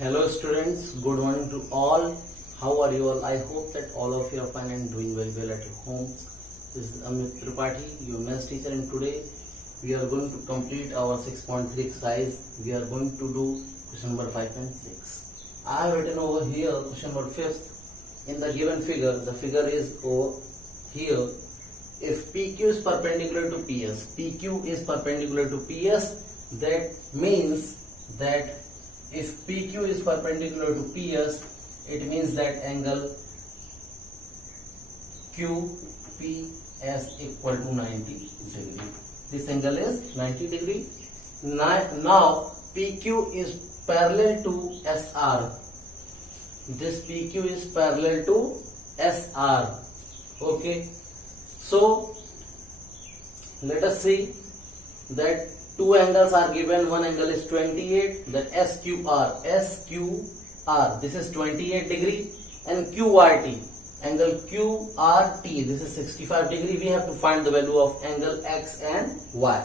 Hello students, good morning to all. How are you all? I hope that all of you are fine and doing very well at your homes. This is Amit Tripathi, your maths teacher, and today we are going to complete our 6.3 exercise. We are going to do question number 5 and 6. I have written over here question number 5th. In the given figure, the figure is over here. If PQ is perpendicular to PS, PQ is perpendicular to PS, that means that if PQ is perpendicular to PS, it means that angle QPS equal to 90 degree. This angle is 90 degree. Now PQ is parallel to SR. This PQ is parallel to SR. Okay. So let us see that two angles are given. One angle is 28, that SQR, this is 28 degree, and QRT, angle QRT, this is 65 degree. We have to find the value of angle X and Y.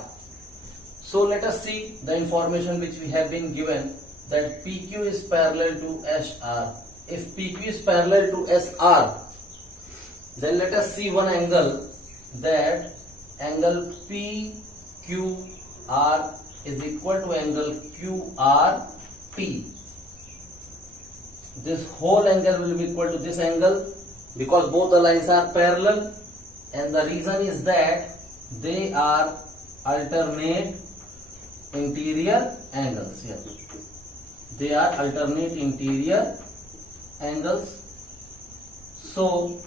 So let us see the information which we have been given, that PQ is parallel to SR. If PQ is parallel to SR, then let us see one angle, that angle PQR is equal to angle QRT. This whole angle will be equal to this angle because both the lines are parallel, and the reason is that they are alternate interior angles here. They are alternate interior angles. So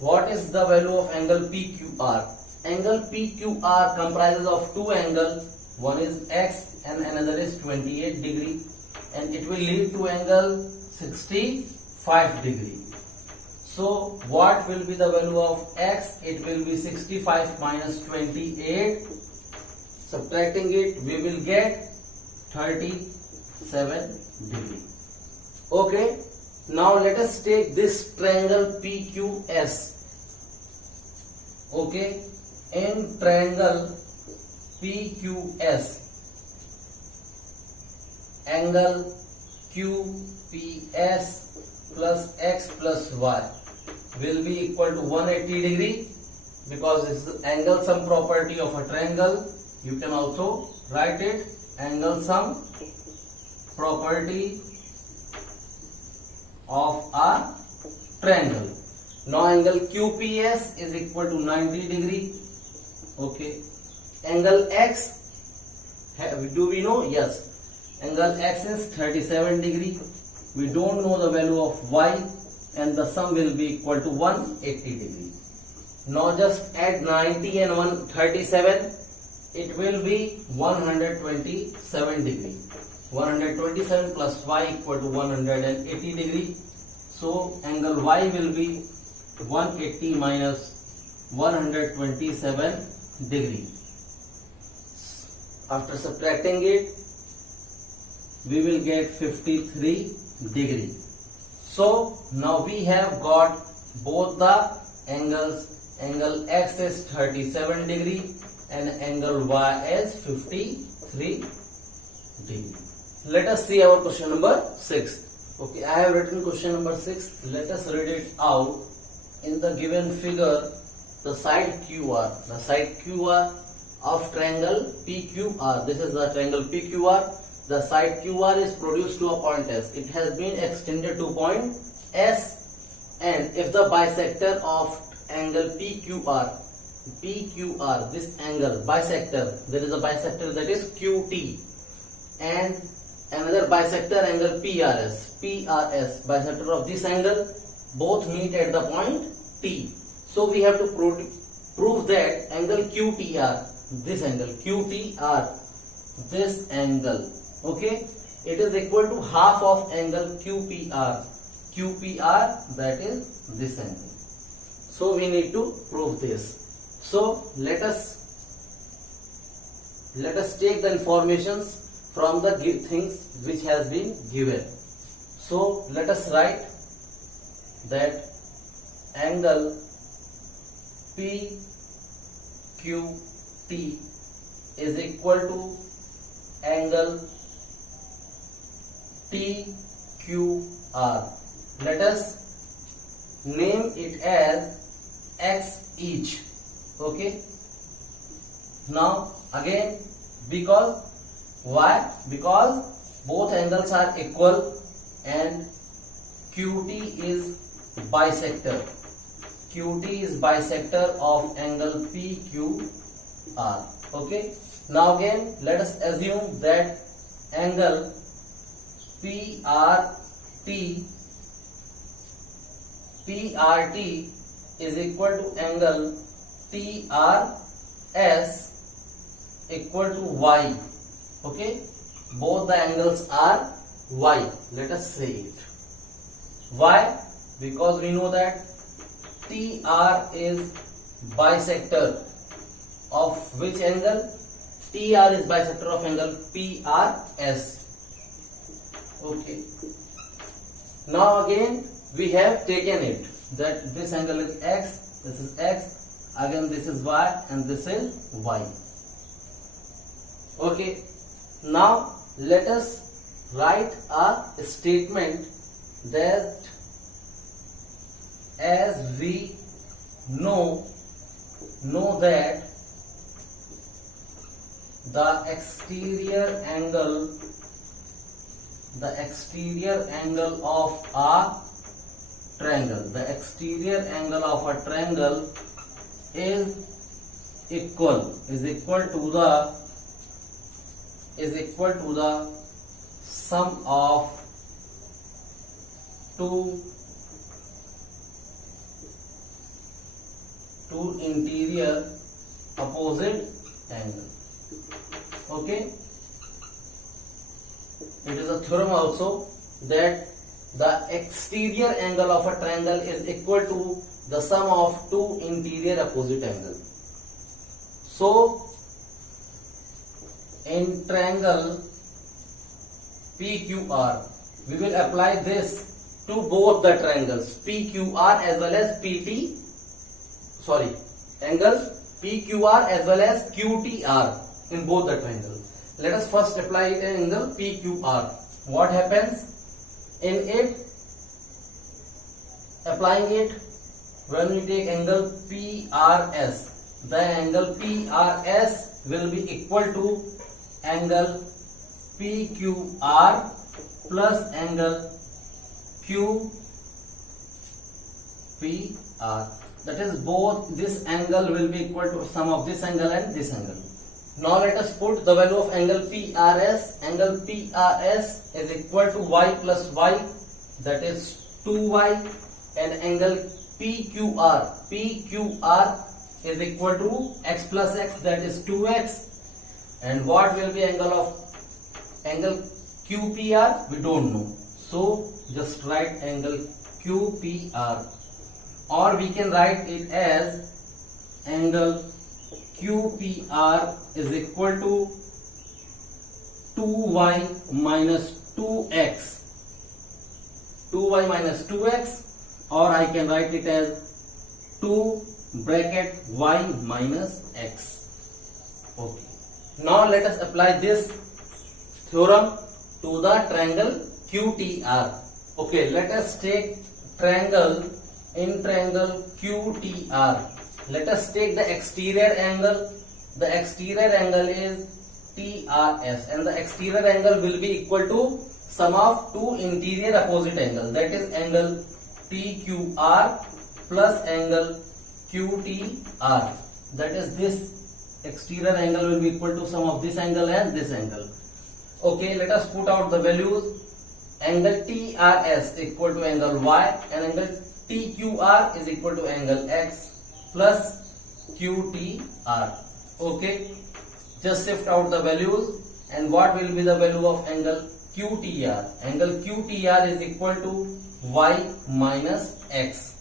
what is the value of angle PQR? Angle PQR comprises of two angles. One is X and another is 28 degree, and it will lead to angle 65 degree. So what will be the value of X? It will be 65 minus 28. Subtracting it, we will get 37 degree. Okay. Now let us take this triangle PQS. Okay, in triangle PQS, angle QPS plus X plus Y will be equal to 180 degree, because this is angle sum property of a triangle. You can also write it angle sum property of a triangle. Now angle QPS is equal to 90 degree. Okay. Angle X, do we know? Yes. Angle X is 37 degree. We don't know the value of Y, and the sum will be equal to 180 degree. Now just add 90 and 137. It will be 127 degree. 127 plus Y equal to 180 degree. So angle Y will be 180 minus 127 degree. After subtracting it, we will get 53 degree. So now we have got both the angles. Angle X is 37 degree and angle Y is 53 degree. Let us see our question number 6. Okay, I have written question number 6. Let us read it out. In the given figure, the side QR of triangle PQR, this is the triangle PQR, the side QR is produced to a point S. It has been extended to point S, and if the bisector of angle PQR, this angle bisector, there is a bisector that is QT, and another bisector angle PRS, bisector of this angle, both meet at the point T. So we have to prove that angle QTR, this angle QTR, this angle, okay, it is equal to half of angle QPR, that is this angle. So we need to prove this. So let us take the informations from the things which has been given. So let us write that angle PQT is equal to angle TQR. Let us name it as X each. Okay. Now again, because why? Because both angles are equal and QT is bisector. QT is bisector of angle PQR. Okay. Now again, let us assume that angle PRT is equal to angle TRS equal to Y. Okay. Both the angles are Y. Let us say it. Why? Because we know that TR is bisector of which angle? TR is bisector of angle PRS. Okay. Now again we have taken it that this angle is X, this is X, again this is Y and this is Y. Okay. Now let us write a statement that as we know that the exterior angle of a triangle is equal to the sum of two interior opposite angles. Okay. It is a theorem also that the exterior angle of a triangle is equal to the sum of two interior opposite angles. So in triangle PQR, we will apply this to both the triangles PQR as well as angles PQR as well as QTR in both the triangles. Let us first apply it in angle PQR. What happens in it? Applying it, when we take angle PRS, the angle PRS will be equal to angle PQR plus angle QPR. That is, both this angle will be equal to sum of this angle and this angle. Now let us put the value of angle PRS. Angle PRS is equal to Y plus Y, that is 2Y, and angle PQR is equal to X plus X, that is 2X. And what will be angle QPR? We don't know. So just write angle QPR, or we can write it as angle QPR is equal to 2Y minus 2X. 2Y minus 2X, or I can write it as 2 bracket Y minus X. Okay. Now let us apply this theorem to the triangle QTR. Okay, let us take triangle QTR. Let us take the exterior angle. The exterior angle is TRS, and the exterior angle will be equal to sum of two interior opposite angles, that is angle TQR plus angle QTR. That is, this exterior angle will be equal to sum of this angle and this angle. Okay, let us put out the values. Angle TRS equal to angle Y, and angle TQR is equal to angle X plus QTR. Okay, just shift out the values, and what will be the value of angle QTR? Angle QTR is equal to Y minus X.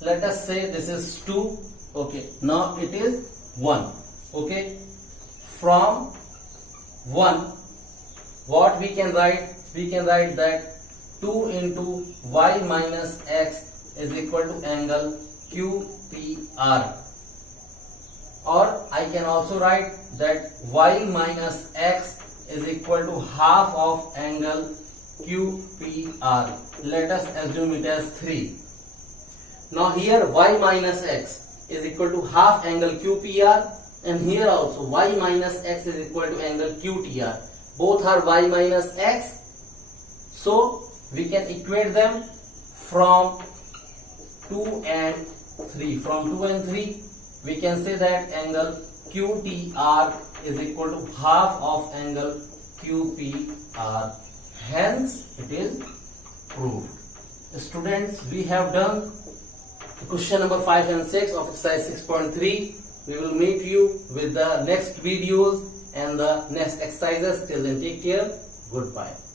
Let us say this is 2. Okay, now it is 1. Okay, from 1, what we can write? We can write that 2 into Y minus X is equal to angle QPR, or I can also write that y minus x is equal to half of angle QPR. Let us assume it as 3. Now here y minus x is equal to half angle QPR, and here also y minus x is equal to angle QTR. Both are y minus x, so we can equate them from 2 and 3. From 2 and 3 we can say that angle QTR is equal to half of angle QPR. Hence it is proved. Students, we have done question number 5 and 6 of exercise 6.3. We will meet you with the next videos and the next exercises. Till then, take care. Goodbye.